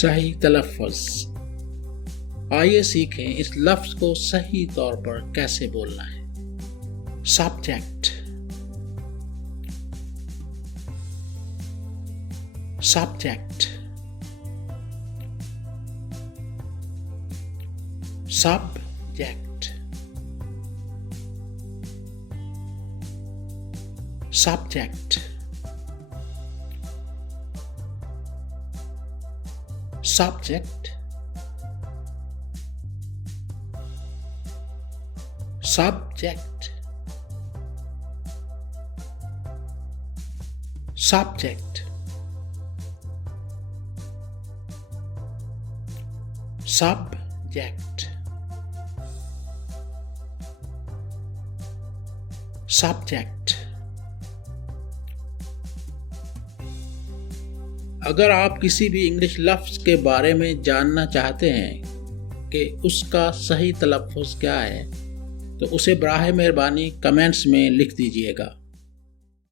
صحیح تلفظ۔ آئیے سیکھیں اس لفظ کو صحیح طور پر کیسے بولنا ہے۔ سبجیکٹ، سبجیکٹ، سبجیکٹ، سبجیکٹ، subject, subject, subject, subject, subject। اگر آپ کسی بھی انگلش لفظ کے بارے میں جاننا چاہتے ہیں کہ اس کا صحیح تلفظ کیا ہے تو اسے براہ مہربانی کمنٹس میں لکھ دیجیے گا۔